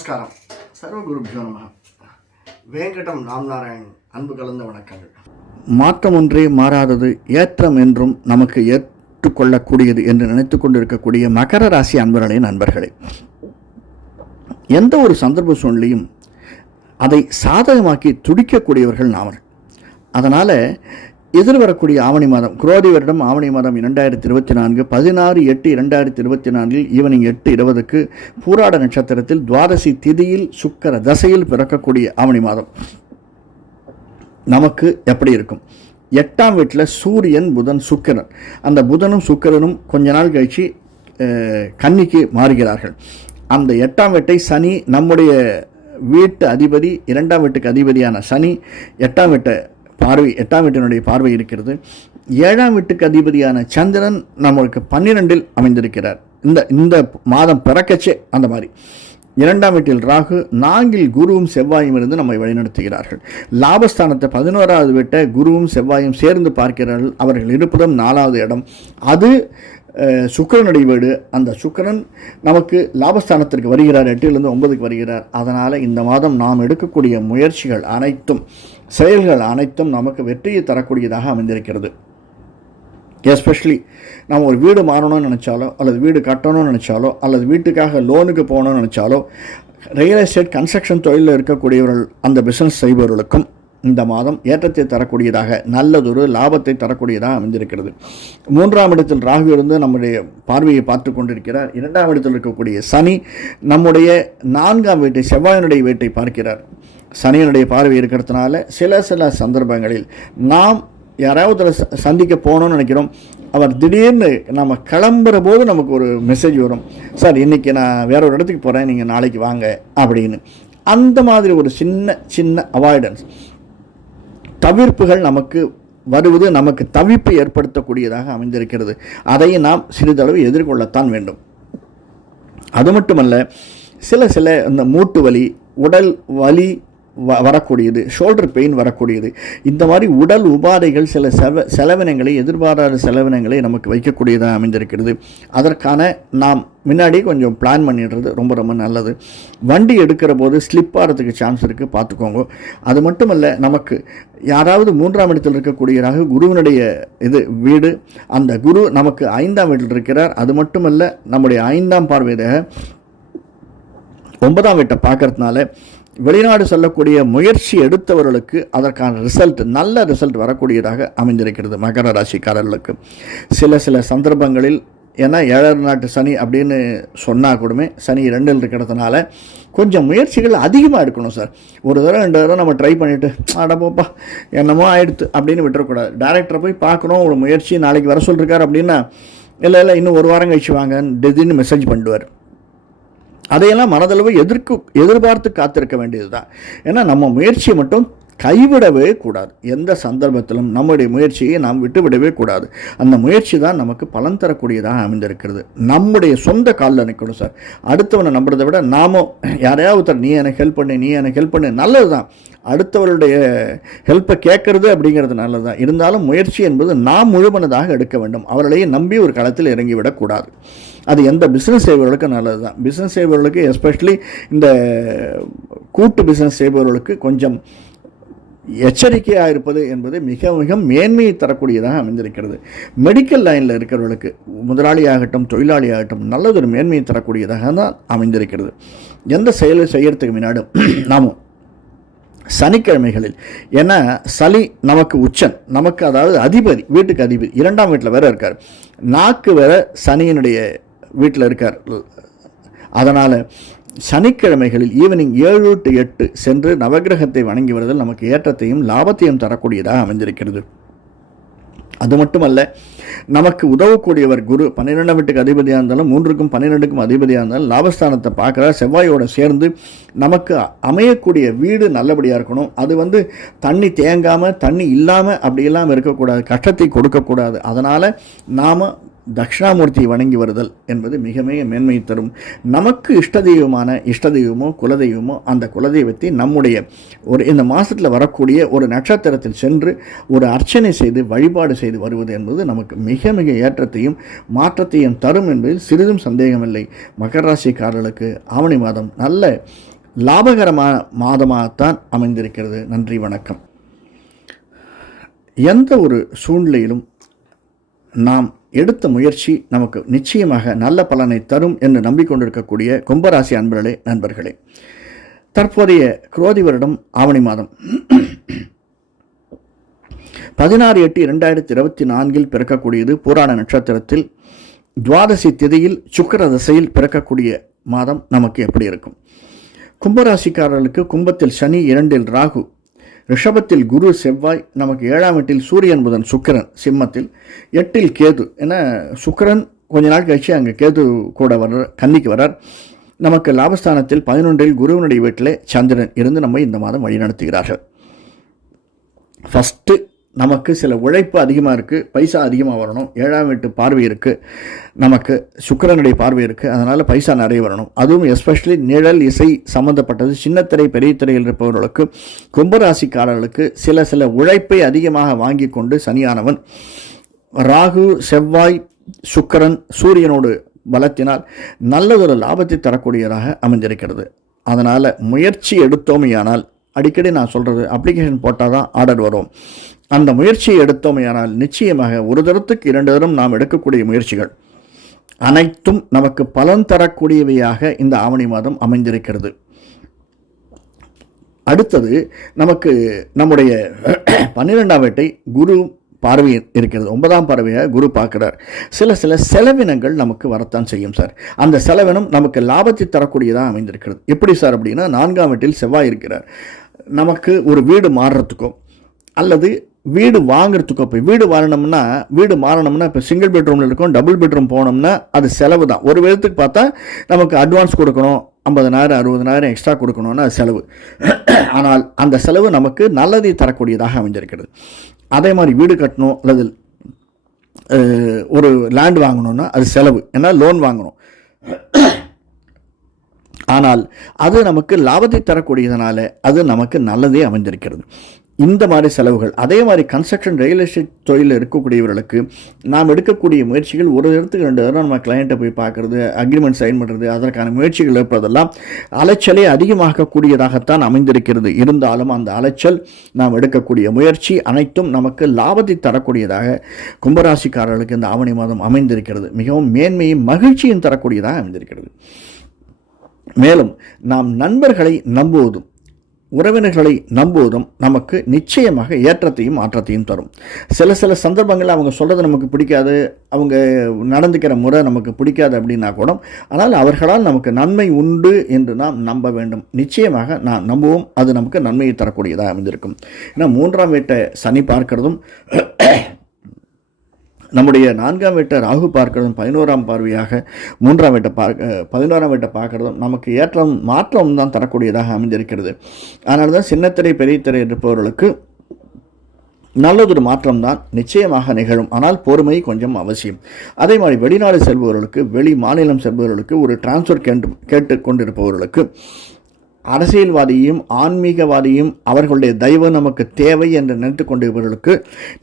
நமஸ்காரம். சர்வகுருப்ஜோ நம. வேங்கடம் ராம்நாராயண் அன்பு கலந்த வணக்கங்கள். மாற்றம் ஒன்றே மாறாதது ஏற்றம் என்றும் நமக்கு ஏற்றுக்கொள்ளக்கூடியது என்று நினைத்து கொண்டிருக்கக்கூடிய மகர ராசி அன்பர்களே நண்பர்களே. எந்த ஒரு சந்தர்ப்ப சூழ்நிலையும் அதை சாதகமாக்கி துடிக்கக்கூடியவர்கள் நாமர்கள் அதனால் எதிர்வரக்கூடிய ஆவணி மாதம் குரோதி வருடம் ஆவணி மாதம் இரண்டாயிரத்தி இருபத்தி நான்கு பதினாறு எட்டு இரண்டாயிரத்தி இருபத்தி நான்கில் ஈவினிங் எட்டு இருபதுக்கு பூராட நட்சத்திரத்தில் துவாதசி திதியில் சுக்கர தசையில் பிறக்கக்கூடிய ஆவணி மாதம். நமக்கு எப்படி இருக்கும்? எட்டாம் வீட்டில் சூரியன் புதன் சுக்கிரன். அந்த புதனும் சுக்கிரனும் கொஞ்ச நாள் கழித்து கன்னிக்கு மாறுகிறார்கள். அந்த எட்டாம் வீட்டை சனி நம்முடைய வீட்டு அதிபதி இரண்டாம் வீட்டுக்கு அதிபதியான சனி எட்டாம் வீட்டை பார்வை எட்டாம் வீட்டினுடைய பார்வை இருக்கிறது. ஏழாம் வீட்டுக்கு அதிபதியான சந்திரன் நம்மளுக்கு பன்னிரெண்டில் அமைந்திருக்கிறார். இந்த இந்த மாதம் பிறக்கச்சே அந்த மாதிரி. இரண்டாம் வீட்டில் ராகு நான்கில் குருவும் செவ்வாயும் இருந்து நம்மை வழிநடத்துகிறார்கள். லாபஸ்தானத்தை பதினோராவது வீட்டை குருவும் செவ்வாயும் சேர்ந்து பார்க்கிறார்கள். அவர்கள் இருப்பதும் நாலாவது இடம். அது சுக்கரனுடைய வீடு. அந்த சுக்கிரன் நமக்கு லாபஸ்தானத்திற்கு வருகிறார். எட்டிலிருந்து ஒன்பதுக்கு வருகிறார். அதனால் இந்த மாதம் நாம் எடுக்கக்கூடிய முயற்சிகள் அனைத்தும் செயல்கள் அனைத்தும் நமக்கு வெற்றியை தரக்கூடியதாக அமைந்திருக்கிறது. எஸ்பெஷலி நம்ம ஒரு வீடு மாறணும்னு நினச்சாலோ அல்லது வீடு கட்டணும்னு நினச்சாலோ அல்லது வீட்டுக்காக லோனுக்கு போகணும்னு நினச்சாலோ ரியல் எஸ்டேட் கன்ஸ்ட்ரக்ஷன் தொழிலில் இருக்கக்கூடியவர்கள் அந்த பிஸ்னஸ் செய்பவர்களுக்கும் இந்த மாதம் ஏற்றத்தை தரக்கூடியதாக நல்லதொரு லாபத்தை தரக்கூடியதாக அமைந்திருக்கிறது. மூன்றாம் இடத்தில் ராகு இருந்து நம்முடைய பார்வையை பார்த்து கொண்டிருக்கிறார். இரண்டாம் இடத்தில் இருக்கக்கூடிய சனி நம்முடைய நான்காம் வீட்டை செவ்வாயினுடைய வீட்டை பார்க்கிறார். சனியனுடைய பார்வை இருக்கிறதுனால சில சில சந்தர்ப்பங்களில் நாம் யாராவது ச- சந்திக்க போகணும்னு நினைக்கிறோம் அவர் திடீர்னு நம்ம கிளம்புற போது நமக்கு ஒரு மெசேஜ் வரும். சார் இன்றைக்கி நான் வேற ஒரு இடத்துக்கு போகிறேன் நீங்கள் நாளைக்கு வாங்க அப்படின்னு. அந்த மாதிரி ஒரு சின்ன சின்ன அவாய்டன்ஸ் தவிர்ப்புகள் நமக்கு வருவது நமக்கு தவிப்பு ஏற்படுத்தக்கூடியதாக அமைந்திருக்கிறது. அதை நாம் சிறிதளவு எதிர்கொள்ளத்தான் வேண்டும். அது மட்டுமல்ல சில சில இந்த மூட்டு வலி உடல் வலி வ வரக்கூடியது ஷோல்டர் பெயின் வரக்கூடியது. இந்த மாதிரி உடல் உபாதைகள் சில செவ செலவினங்களை எதிர்பாராத செலவினங்களை நமக்கு வைக்கக்கூடியதாக அமைந்திருக்கிறது. அதற்கான நாம் முன்னாடி கொஞ்சம் பிளான் பண்ணிடுறது ரொம்ப ரொம்ப நல்லது. வண்டி எடுக்கிற போது ஸ்லிப் ஆகிறதுக்கு சான்ஸ் இருக்குது பார்த்துக்கோங்க. அது மட்டுமல்ல நமக்கு யாராவது மூன்றாம் இடத்தில் இருக்கக்கூடிய ராகு குருவினுடைய இது வீடு அந்த குரு நமக்கு ஐந்தாம் வீட்டில் இருக்கிறார். அது மட்டுமல்ல நம்முடைய ஐந்தாம் பார்வையாக ஒன்பதாம் வீட்டை பார்க்கறதுனால வெளிநாடு செல்லக்கூடிய முயற்சி எடுத்தவர்களுக்கு அதற்கான ரிசல்ட் நல்ல ரிசல்ட் வரக்கூடியதாக அமைந்திருக்கிறது மகர ராசிக்காரர்களுக்கு. சில சில சந்தர்ப்பங்களில் ஏன்னா ஏழரை நாட்டு சனி அப்படின்னு சொன்னால் கூடமே சனி ரெண்டில் இருக்கிறதுனால கொஞ்சம் முயற்சிகள் அதிகமாக எடுக்கணும் சார். ஒரு தடவை ரெண்டு தடவை நம்ம ட்ரை பண்ணிவிட்டு அட போப்பா என்னமோ ஆயிடுத்து அப்படின்னு விட்டுறக்கூடாது. டேரக்டரை போய் பார்க்கணும் ஒரு முயற்சி நாளைக்கு வர சொல்லிருக்காரு அப்படின்னா இல்லை இல்லை இன்னும் ஒரு வாரம் கழிச்சு வாங்க திடீர்னு மெசேஜ் பண்ணிடுவார். அதையெல்லாம் மனதளவு எதிர்க்கு எதிர்பார்த்து காத்திருக்க வேண்டியது தான் ஏன்னா நம்ம முயற்சியை மட்டும் கைவிடவே கூடாது. எந்த சந்தர்ப்பத்திலும் நம்முடைய முயற்சியை நாம் விட்டுவிடவே கூடாது. அந்த முயற்சி தான் நமக்கு பலன் தரக்கூடியதாக அமைந்திருக்கிறது. நம்முடைய சொந்த காலில் நிற்கணும் சார். அடுத்தவனை நம்புறதை விட நாமும் யாரையாவது ஒருத்தர் நீ எனக்கு ஹெல்ப் பண்ணு நீ எனக்கு ஹெல்ப் பண்ணு நல்லது தான். அடுத்தவருடைய ஹெல்ப்பை கேட்கறது அப்படிங்கிறது நல்லது தான். இருந்தாலும் முயற்சி என்பது நாம் முழுமனதாக எடுக்க வேண்டும். அவர்களையே நம்பி ஒரு களத்தில் இறங்கிவிடக்கூடாது அது எந்த பிஸ்னஸ் செய்பவர்களுக்கும் நல்லது தான். பிஸ்னஸ் செய்பவர்களுக்கு எஸ்பெஷலி இந்த கூட்டு பிஸ்னஸ் செய்பவர்களுக்கு கொஞ்சம் எச்சரிக்கையாக இருப்பது என்பது மிக மிக மேன்மையை தரக்கூடியதாக அமைந்திருக்கிறது. மெடிக்கல் லைனில் இருக்கிறவர்களுக்கு முதலாளியாகட்டும் தொழிலாளியாகட்டும் நல்லதொரு மேன்மையை தரக்கூடியதாக தான் அமைந்திருக்கிறது. எந்த செயலை செய்கிறதுக்கு முன்னாடும் நாமும் சனிக்கிழமைகளில் ஏன்னா சனி நமக்கு உச்சன் நமக்கு அதாவது அதிபதி வீட்டுக்கு அதிபதி இரண்டாம் வீட்டில் வேற இருக்கார். நாக்கு வேற சனியினுடைய வீட்டில் இருக்கார். அதனால் சனிக்கிழமைகளில் ஈவினிங் ஏழு டு எட்டு சென்று நவக்கிரகத்தை வணங்கி வருதல் நமக்கு ஏற்றத்தையும் லாபத்தையும் தரக்கூடியதாக அமைந்திருக்கிறது. அது மட்டுமல்ல நமக்கு உதவக்கூடியவர் குரு பன்னிரெண்டாம் வீட்டுக்கு அதிபதியாக இருந்தாலும் மூன்றுக்கும் பன்னிரெண்டுக்கும் அதிபதியாக இருந்தாலும் லாபஸ்தானத்தை பார்க்குறார். செவ்வாயோட சேர்ந்து நமக்கு அமையக்கூடிய வீடு நல்லபடியாக இருக்கணும். அது வந்து தண்ணி தேங்காமல் தண்ணி இல்லாமல் அப்படி இல்லாமல் இருக்கக்கூடாது. கஷ்டத்தை கொடுக்கக்கூடாது. அதனால் நாம் தட்சிணாமூர்த்தியை வணங்கி வருதல் என்பது மிக மிக மேன்மை தரும். நமக்கு இஷ்ட தெய்வமான இஷ்ட தெய்வமோ குலதெய்வமோ அந்த குலதெய்வத்தை நம்முடைய ஒரு இந்த மாதத்தில் வரக்கூடிய ஒரு நட்சத்திரத்தில் சென்று ஒரு அர்ச்சனை செய்து வழிபாடு செய்து வருவது என்பது நமக்கு மிக மிக ஏற்றத்தையும் மாற்றத்தையும் தரும் என்பதில் சிறிதும் சந்தேகமில்லை. மகர ராசிக்காரர்களுக்கு ஆவணி மாதம் நல்ல லாபகரமான மாதமாகத்தான் அமைந்திருக்கிறது. நன்றி வணக்கம். எந்த ஒரு சூழ்நிலையிலும் நாம் எடுத்த முயற்சி நமக்கு நிச்சயமாக நல்ல பலனை தரும் என்று நம்பிக்கொண்டிருக்கக்கூடிய கும்பராசி அன்பர்களே நண்பர்களே. தற்போதைய குரோதி வருடம் ஆவணி மாதம். பதினாறு எட்டு இரண்டாயிரத்தி இருபத்தி நான்கில் பிறக்கக்கூடியது புராண நட்சத்திரத்தில் துவாதசி திதியில் சுக்கர தசையில் பிறக்கக்கூடிய மாதம் நமக்கு எப்படி இருக்கும்? கும்பராசிக்காரர்களுக்கு கும்பத்தில் சனி இரண்டில் ராகு ரிஷபத்தில் குரு செவ்வாய் நமக்கு ஏழாம் எட்டில் சூரியன் புதன் சுக்கிரன் சிம்மத்தில் எட்டில் கேது ஏன்னா சுக்கரன் கொஞ்ச நாள் கழிச்சு அங்கே கேது கூட வர்ற கன்னிக்கு வர்றார். நமக்கு லாபஸ்தானத்தில் பதினொன்றில் குருவனுடைய வீட்டிலே சந்திரன் இருந்து நம்மை இந்த மாதம் வழிநடத்துகிறார்கள். ஃபஸ்ட்டு நமக்கு சில உழைப்பு அதிகமாக இருக்குது பைசா அதிகமாக வரணும் ஏழாம் வீட்டு பார்வை இருக்குது நமக்கு சுக்கிரனுடைய பார்வை இருக்குது அதனால் பைசா நிறைய வரணும். அதுவும் எஸ்பெஷலி நிழல் இசை சம்மந்தப்பட்டது சின்னத்திரை பெரிய திரையில் இருப்பவர்களுக்கு கும்பராசிக்காரர்களுக்கு சில சில உழைப்பை அதிகமாக வாங்கி கொண்டு சனியானவன் ராகு செவ்வாய் சுக்கிரன் சூரியனோடு பலத்தினால் நல்லதொரு லாபத்தை தரக்கூடியதாக அமைந்திருக்கிறது. அதனால் முயற்சி எடுத்தோமையானால் அடிக்கடி நான் சொல்கிறது அப்ளிகேஷன் போட்டால் தான் ஆர்டர் வரும். அந்த முயற்சியை எடுத்தோமையானால் நிச்சயமாக ஒரு தரத்துக்கு இரண்டு தரம் நாம் எடுக்கக்கூடிய முயற்சிகள் அனைத்தும் நமக்கு பலன் தரக்கூடியவையாக இந்த ஆவணி மாதம் அமைந்திருக்கிறது. அடுத்தது நமக்கு நம்முடைய பன்னிரெண்டாம் வேட்டை குரு பார்வை இருக்கிறது. ஒன்பதாம் பார்வையாக குரு பார்க்குறார். சில சில செலவினங்கள் நமக்கு வரத்தான் செய்யும் சார். அந்த செலவினம் நமக்கு லாபத்தை தரக்கூடியதாக அமைந்திருக்கிறது. எப்படி சார் அப்படின்னா நான்காம் வீட்டில் செவ்வாய் இருக்கிறார். நமக்கு ஒரு வீடு மாறுறதுக்கும் அல்லது வீடு வாங்குறதுக்கோ இப்போ வீடு வாங்கினோம்னா வீடு மாறணும்னா இப்போ சிங்கிள் பெட்ரூமில் இருக்கும் டபுள் பெட்ரூம் போனோம்னா அது செலவு தான். ஒரு விதத்துக்கு பார்த்தா நமக்கு அட்வான்ஸ் கொடுக்கணும் ஐம்பதனாயிரம் அறுபதனாயிரம் எக்ஸ்ட்ரா கொடுக்கணும்னா அது செலவு. ஆனால் அந்த செலவு நமக்கு நல்லதை தரக்கூடியதாக அமைஞ்சிருக்கிறது. அதே மாதிரி வீடு கட்டணும் அல்லது ஒரு லேண்ட் வாங்கணும்னா அது செலவு. ஏன்னா லோன் வாங்கணும். ஆனால் அது நமக்கு லாபத்தை தரக்கூடியதனால அது நமக்கு நல்லதே அமைஞ்சிருக்கிறது. இந்த மாதிரி செலவுகள் அதே மாதிரி கன்ஸ்ட்ரக்ஷன் ரியல் எஸ்டேட் தொழிலில் இருக்கக்கூடியவர்களுக்கு நாம் எடுக்கக்கூடிய முயற்சிகள் ஒரு இடத்துக்கு ரெண்டு தடவை நம்ம கிளையண்ட்டை போய் பார்க்குறது அக்ரிமெண்ட் சைன் பண்ணுறது அதற்கான முயற்சிகள் இருப்பதெல்லாம் அலைச்சலே அதிகமாகக்கூடியதாகத்தான் அமைந்திருக்கிறது. இருந்தாலும் அந்த அலைச்சல் நாம் எடுக்கக்கூடிய முயற்சி அனைத்தும் நமக்கு லாபத்தை தரக்கூடியதாக கும்பராசிக்காரர்களுக்கு இந்த ஆவணி மாதம் அமைந்திருக்கிறது. மிகவும் மேன்மையும் மகிழ்ச்சியும் தரக்கூடியதாக அமைந்திருக்கிறது. மேலும் நாம் நண்பர்களை நம்புவதும் உறவினர்களை நம்புவதும் நமக்கு நிச்சயமாக ஏற்றத்தையும் மாற்றத்தையும் தரும். சில சில சந்தர்ப்பங்களில் அவங்க சொல்கிறது நமக்கு பிடிக்காது அவங்க நடந்துக்கிற முறை நமக்கு பிடிக்காது அப்படின்னா கூட ஆனால் அவர்களால் நமக்கு நன்மை உண்டு என்று நாம் நம்ப வேண்டும். நிச்சயமாக நான் நம்புவோம் அது நமக்கு நன்மையை தரக்கூடியதாக அமைந்திருக்கும். ஏன்னா மூன்றாம் வீட்டை சனி பார்க்கிறதும் நம்முடைய நான்காம் வீட்டை ராகு பார்க்கிறதும் பதினோராம் பார்வையாக மூன்றாம் வீட்டை பார்க்க பதினோராம் வீட்டை பார்க்குறதும் நமக்கு ஏற்றம் மாற்றம் தான் தரக்கூடியதாக அமைந்திருக்கிறது. அதனால தான் சின்னத்திரை பெரியத்திரை இருப்பவர்களுக்கு நல்லதொரு மாற்றம் தான் நிச்சயமாக நிகழும். ஆனால் பொறுமை கொஞ்சம் அவசியம். அதே மாதிரி வெளிநாடு செல்பவர்களுக்கு வெளி மாநிலம் செல்பவர்களுக்கு ஒரு டிரான்ஸ்ஃபர் கேட்டு கேட்டு கொண்டிருப்பவர்களுக்கு அரசியல்வாதியும் ஆன்மீகவாதியும் அவர்களுடைய தெய்வம் நமக்கு தேவை என்று நினைத்து கொண்டிருப்பவர்களுக்கு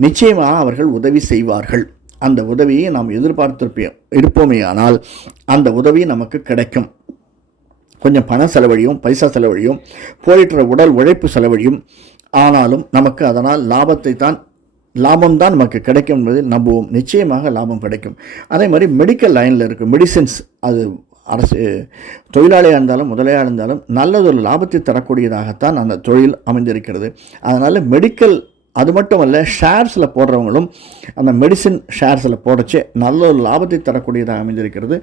நிச்சயமாக அவர்கள் உதவி செய்வார்கள். அந்த உதவியை நாம் எதிர்பார்த்திருப்போம் இருப்போமே ஆனால் அந்த உதவி நமக்கு கிடைக்கும். கொஞ்சம் பண செலவழியும் பைசா செலவழியும் போயிட்டுற உடல் உழைப்பு செலவழியும். ஆனாலும் நமக்கு அதனால் லாபத்தை தான் லாபம் தான் நமக்கு கிடைக்கும் என்பதை நம்புவோம். நிச்சயமாக லாபம் கிடைக்கும். அதே மாதிரி மெடிக்கல் லைனில் இருக்குது மெடிசின்ஸ் அது அரசு தொழிலாளியாக இருந்தாலும் முதலாளியாக இருந்தாலும் நல்லதொரு லாபத்தை தரக்கூடியதாகத்தான் அந்த தொழில் அமைந்திருக்கிறது. அதனால் மெடிக்கல் அது மட்டும் அல்ல ஷேர்ஸில் போடுறவங்களும் அந்த மெடிசின் ஷேர்ஸில் போடச்சே. நல்ல ஒரு லாபத்தை தரக்கூடியதாக அமைந்திருக்கிறது.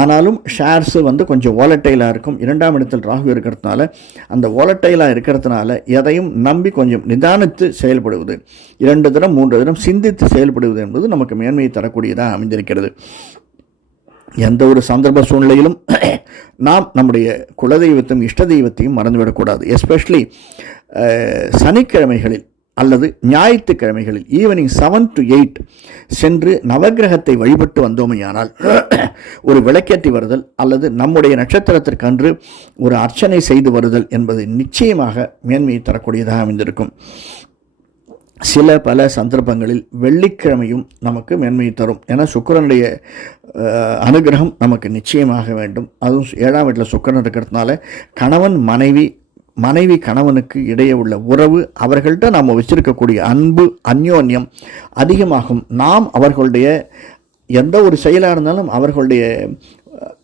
ஆனாலும் ஷேர்ஸு வந்து கொஞ்சம் ஓலட்டைலாக இருக்கும். இரண்டாம் இடத்தில் ராகு இருக்கிறதுனால அந்த ஓலட்டைலாக இருக்கிறதுனால எதையும் நம்பி கொஞ்சம் நிதானித்து செயல்படுவது இரண்டு தினம் மூன்று தினம் சிந்தித்து செயல்படுவது என்பது நமக்கு மேன்மையை தரக்கூடியதாக அமைந்திருக்கிறது. எந்த ஒரு சந்தர்ப்ப சூழ்நிலையிலும் நாம் நம்முடைய குலதெய்வத்தையும் இஷ்ட தெய்வத்தையும் மறந்துவிடக்கூடாது. எஸ்பெஷலி சனிக்கிழமைகளில் அல்லது ஞாயிற்றுக்கிழமைகளில் ஈவினிங் செவன் டு எயிட் சென்று நவக்கிரகத்தை வழிபட்டு வந்தோமையானால் ஒரு விளக்கேற்றி வருதல் அல்லது நம்முடைய நட்சத்திரத்திற்கன்று ஒரு அர்ச்சனை செய்து வருதல் என்பது நிச்சயமாக மேன்மையை தரக்கூடியதாக அமைந்திருக்கும். சில பல சந்தர்ப்பங்களில் வெள்ளிக்கிழமையும் நமக்கு மேன்மையை தரும். ஏன்னா சுக்கரனுடைய அனுகிரகம் நமக்கு நிச்சயமாக வேண்டும். அதுவும் ஏழாம் வீட்டில் சுக்கரன் இருக்கிறதுனால கணவன் மனைவி மனைவி கணவனுக்கு இடையே உள்ள உறவு அவர்கள்ட்ட நாம் வச்சிருக்கக்கூடிய அன்பு அந்யோன்யம் அதிகமாகும். நாம் அவர்களுடைய எந்த ஒரு செயலாக இருந்தாலும் அவர்களுடைய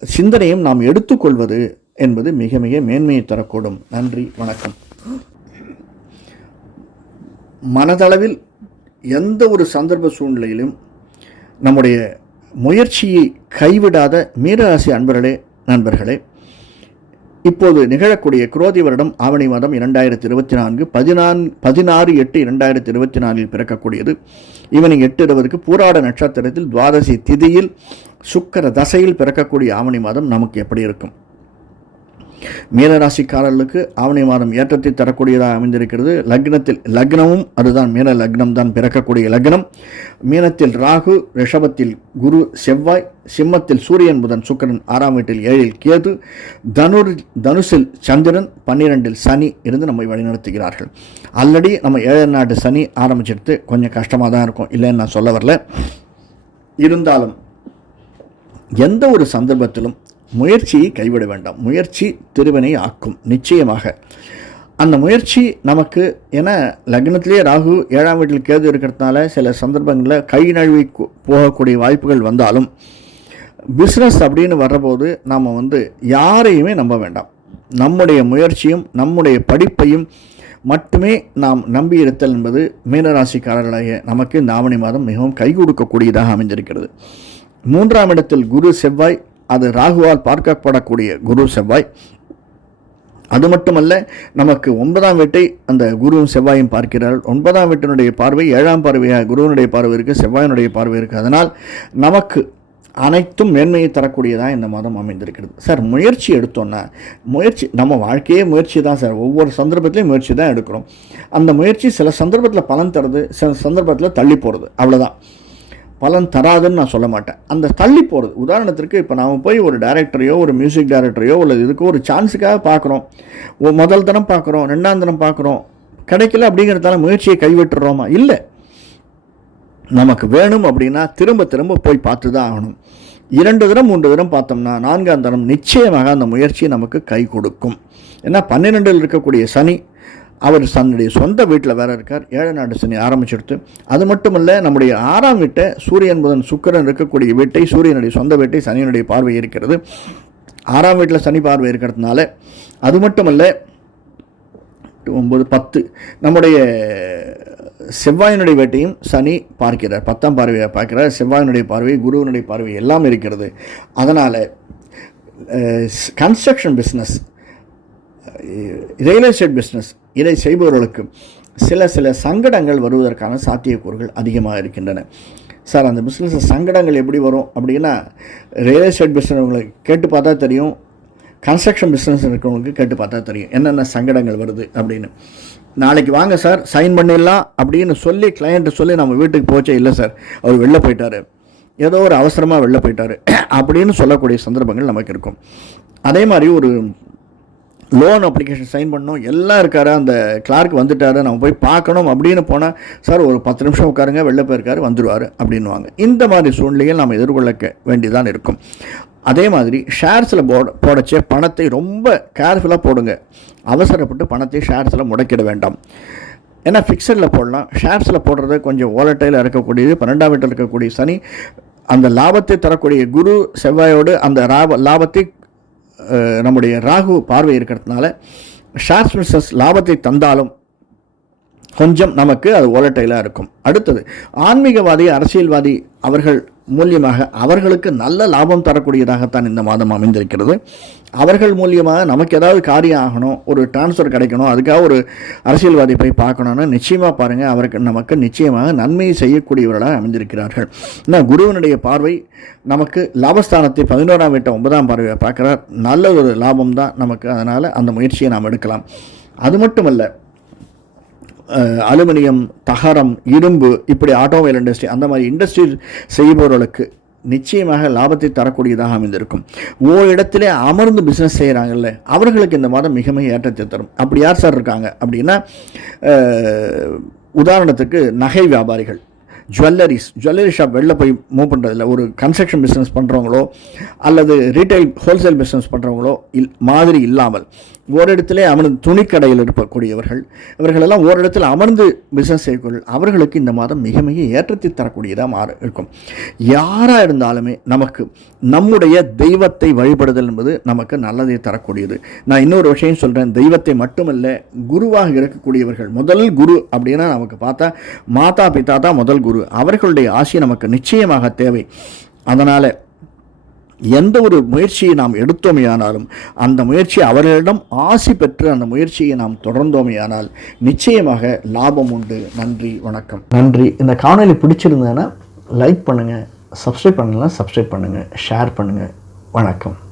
சிந்தனையும் நாம் எடுத்துக்கொள்வது என்பது மிக மிக மேன்மையை தரக்கூடும். நன்றி வணக்கம். மனதளவில் எந்த ஒரு சந்தர்ப்ப சூழ்நிலையிலும் நம்முடைய முயற்சியை கைவிடாத மீனராசி அன்பர்களே நண்பர்களே இப்போது நிகழக்கூடிய குரோதி வருடம் ஆவணி மாதம் இரண்டாயிரத்தி இருபத்தி நான்கு பதினான் பதினாறு எட்டு இரண்டாயிரத்தி இருபத்தி நான்கில் பிறக்கக்கூடியது. ஈவினிங் எட்டு இருபதுக்கு பூராட நட்சத்திரத்தில் துவாதசி திதியில் சுக்கர தசையில் பிறக்கக்கூடிய ஆவணி மாதம் நமக்கு எப்படி இருக்கும்? மீனராசிக்காரர்களுக்கு ஆவணி மாதம் ஏற்றத்தை தரக்கூடியதாக அமைந்திருக்கிறது. லக்னத்தில் லக்னமும் அதுதான் மீன லக்னம் தான் பிறக்கக்கூடிய லக்னம். மீனத்தில் ராகு ரிஷபத்தில் குரு செவ்வாய் சிம்மத்தில் சூரியன் புதன் சுக்கிரன் ஆறாம் வீட்டில் ஏழில் கேது தனுர் தனுசில் சந்திரன் பன்னிரெண்டில் சனி இருந்து நம்மை வழிநடத்துகிறார்கள். ஆல்ரெடி நம்ம ஏழு நாட்டு சனி ஆரம்பிச்சிடுத்து கொஞ்சம் கஷ்டமாக தான் இருக்கும். இல்லைன்னு நான் சொல்ல வரல. இருந்தாலும் எந்த ஒரு சந்தர்ப்பத்திலும் முயற்சியை கைவிட வேண்டாம். முயற்சி திருவினை ஆக்கும். நிச்சயமாக. அந்த முயற்சி நமக்கு ஏன்னா லக்னத்திலேயே ராகு ஏழாம் வீட்டில் கேது இருக்கிறதுனால சில சந்தர்ப்பங்களில் கை நழுவி போகக்கூடிய வாய்ப்புகள் வந்தாலும் பிஸ்னஸ் அப்படின்னு வர்றபோது நாம் வந்து யாரையுமே நம்ப வேண்டாம். நம்முடைய முயற்சியும் நம்முடைய படிப்பையும் மட்டுமே நாம் நம்பி இருத்தல் என்பது மீனராசிக்காரர்களாகிய நமக்கு இந்த ஆவணி மாதம் மிகவும் கை கொடுக்கக்கூடியதாக அமைந்திருக்கிறது. மூன்றாம் இடத்தில் குரு செவ்வாய் அது ராகுவால் பார்க்கப்படக்கூடிய குரு செவ்வாய். அது மட்டுமல்ல நமக்கு ஒன்பதாம் வீட்டை அந்த குருவும் செவ்வாயும் பார்க்கிறார்கள் ஒன்பதாம் வீட்டினுடைய பார்வை ஏழாம் பார்வையாக குருவனுடைய பார்வை இருக்குது செவ்வாயினுடைய பார்வை இருக்குது அதனால் நமக்கு அனைத்தும் மேன்மையை தரக்கூடியதாக இந்த மாதம் அமைந்திருக்கிறது. சார் முயற்சி எடுத்தோன்னா முயற்சி நம்ம வாழ்க்கையே முயற்சி தான் சார். ஒவ்வொரு சந்தர்ப்பத்திலையும் முயற்சி தான் எடுக்கிறோம். அந்த முயற்சி சில சந்தர்ப்பத்தில் பலன் தருது சில சந்தர்ப்பத்தில் தள்ளி போகிறது அவ்வளோதான் பலன் தராதுன்னு நான் சொல்ல மாட்டேன். அந்த தள்ளி போகிறது உதாரணத்திற்கு இப்போ நாம் போய் ஒரு டேரக்டரையோ ஒரு மியூசிக் டைரக்டரையோ அல்லது இதுக்கு ஒரு சான்ஸுக்காக பார்க்குறோம் முதல் தினம் பார்க்குறோம் ரெண்டாம் தினம் பார்க்குறோம் கிடைக்கல அப்படிங்கிறதால முயற்சியை கைவிட்டுறோமா? இல்லை. நமக்கு வேணும் அப்படின்னா திரும்ப திரும்ப போய் பார்த்து தான் ஆகணும். இரண்டு தினம் மூன்று தினம் பார்த்தோம்னா நான்காம் தினம் நிச்சயமாக அந்த முயற்சி நமக்கு கை கொடுக்கும். ஏன்னா பன்னிரெண்டில் இருக்கக்கூடிய சனி அவர் தன்னுடைய சொந்த வீட்டில் வேற இருக்கார். ஏழை நாடு சனி ஆரம்பிச்சிடுத்து. அது மட்டும் இல்லை நம்முடைய ஆறாம் வீட்டை சூரியன் புதன் சுக்கரன் இருக்கக்கூடிய வீட்டை சூரியனுடைய சொந்த வீட்டை சனியனுடைய பார்வை இருக்கிறது. ஆறாம் வீட்டில் சனி பார்வை இருக்கிறதுனால அது மட்டுமல்ல ஒம்பது பத்து நம்முடைய செவ்வாயினுடைய வேட்டையும் சனி பார்க்கிறார். பத்தாம் பார்வையை பார்க்கிறார். செவ்வாயினுடைய பார்வை குருவினுடைய பார்வை எல்லாம் இருக்கிறது. அதனால் construction business real estate business இதை செய்பவர்களுக்கு சில சில சங்கடங்கள் வருவதற்கான சாத்தியக்கூறுகள் அதிகமாக இருக்கின்றன. சார் அந்த பிஸ்னஸில் சங்கடங்கள் எப்படி வரும் அப்படின்னா ரியல் எஸ்டேட் பிஸ்னஸ் உங்களுக்கு கேட்டு பார்த்தா தெரியும். கன்ஸ்ட்ரக்ஷன் பிஸ்னஸ் இருக்கிறவங்களுக்கு கேட்டு பார்த்தா தெரியும். என்னென்ன சங்கடங்கள் வருது அப்படின்னு. நாளைக்கு வாங்க சார் சைன் பண்ணிடலாம் அப்படின்னு சொல்லி கிளையண்ட்டு சொல்லி நம்ம வீட்டுக்கு போச்சே இல்லை சார். அவர் வெளில போயிட்டாரு. ஏதோ ஒரு அவசரமாக வெளில போயிட்டார். அப்படின்னு சொல்லக்கூடிய சந்தர்ப்பங்கள் நமக்கு இருக்கும். அதே மாதிரி ஒரு லோன் அப்ளிகேஷன் சைன் பண்ணோம் எல்லாம் இருக்காரு அந்த கிளார்க் வந்துட்டாரு நம்ம போய் பார்க்கணும் அப்படின்னு போனால் சார் ஒரு பத்து நிமிஷம் உட்காருங்க வெளில போயிருக்காரு வந்துடுவார் அப்படின்வாங்க இந்த மாதிரி சூழ்நிலையில் நாம் எதிர்கொள்ள வேண்டியதான் இருக்கும். அதே மாதிரி ஷேர்ஸில் போட போடச்சே பணத்தை ரொம்ப கேர்ஃபுல்லாக போடுங்க. அவசரப்பட்டு பணத்தை ஷேர்ஸில் முடக்கிட வேண்டாம். ஏன்னா ஃபிக்ஸடில் போடலாம். ஷேர்ஸில் போடுறது கொஞ்சம் ஓலட்டையில் இருக்கக்கூடியது. பன்னெண்டாம் வீட்டில் இருக்கக்கூடிய சனி அந்த லாபத்தை தரக்கூடிய குரு செவ்வாயோடு அந்த லாப லாபத்தை நம்முடைய ராகு பார்வை இருக்கிறதுனால ஷேர்ஸ் மிஸ்ஸஸ் லாபத்தை தந்தாலும் கொஞ்சம் நமக்கு அது ஓலட்டைலாக இருக்கும். அடுத்தது ஆன்மீகவாதி அரசியல்வாதி அவர்கள் மூலியமாக அவர்களுக்கு நல்ல லாபம் தரக்கூடியதாகத்தான் இந்த மாதம் அமைந்திருக்கிறது. அவர்கள் மூலியமாக நமக்கு ஏதாவது காரியம் ஆகணும் ஒரு டிரான்ஸ்ஃபர் கிடைக்கணும் அதுக்காக ஒரு அரசியல்வாதி போய் பார்க்கணும்னு நிச்சயமாக பாருங்கள் அவருக்கு நமக்கு நிச்சயமாக நன்மையை செய்யக்கூடியவர்களாக அமைந்திருக்கிறார்கள். ஏன்னா குருவனுடைய பார்வை நமக்கு லாபஸ்தானத்தை பதினோராம் வீட்டை ஒன்பதாம் பார்வையை பார்க்குறார். நல்ல ஒரு லாபம் தான் நமக்கு அதனால் அந்த முயற்சியை நாம் எடுக்கலாம். அது மட்டுமல்ல அலுமினியம் தகரம் இரும்பு இப்படி ஆட்டோமொபைல் இண்டஸ்ட்ரி அந்த மாதிரி இண்டஸ்ட்ரி செய்பவர்களுக்கு நிச்சயமாக லாபத்தை தரக்கூடியதாக அமைந்திருக்கும். ஓரிடத்திலே அமர்ந்து பிஸ்னஸ் செய்கிறாங்கல்ல அவர்களுக்கு இந்த மாதம் மிக மிக ஏற்றத்தை தரும். அப்படி யார் சார் இருக்காங்க? அப்படின்னா உதாரணத்துக்கு நகை வியாபாரிகள் ஜுவல்லரிஸ் ஜுவல்லரி ஷாப் வெளில போய் மூவ் பண்ணுறதில்ல ஒரு கன்ஸ்ட்ரக்ஷன் பிஸ்னஸ் பண்ணுறவங்களோ அல்லது ரீட்டைல் ஹோல்சேல் பிஸ்னஸ் பண்ணுறவங்களோ இல் மாதிரி இல்லாமல். ஓரிடத்திலே அமர்ந்து துணிக்கடையில் இருக்கக்கூடியவர்கள் இவர்களெல்லாம் ஓரிடத்தில் அமர்ந்து பிஸ்னஸ் செய்யக்கூடிய அவர்களுக்கு இந்த மாதம் மிக மிக ஏற்றத்தை தரக்கூடியதாக மாற இருக்கும். யாராக இருந்தாலுமே நமக்கு நம்முடைய தெய்வத்தை வழிபடுதல் என்பது நமக்கு நல்லதை தரக்கூடியது. நான் இன்னொரு விஷயம் சொல்கிறேன் தெய்வத்தை மட்டுமல்ல குருவாக இருக்கக்கூடியவர்கள் முதல் குரு அப்படின்னா நமக்கு பார்த்தா மாதா பிதா தான் முதல் குரு. அவர்களுடைய ஆசி நமக்கு நிச்சயமாக தேவை. அதனால் எந்த ஒரு முயற்சியை நாம் எடுத்தோமேயானாலும் அந்த முயற்சி அவர்களிடம் ஆசி பெற்று அந்த முயற்சியை நாம் தொடர்ந்தோமேயானால் நிச்சயமாக லாபம் உண்டு. நன்றி வணக்கம். நன்றி. இந்த காணொலி பிடிச்சிருந்தேன்னா லைக் பண்ணுங்கள் சப்ஸ்கிரைப் பண்ணலாம் சப்ஸ்கிரைப் பண்ணுங்கள் ஷேர் பண்ணுங்கள் வணக்கம்.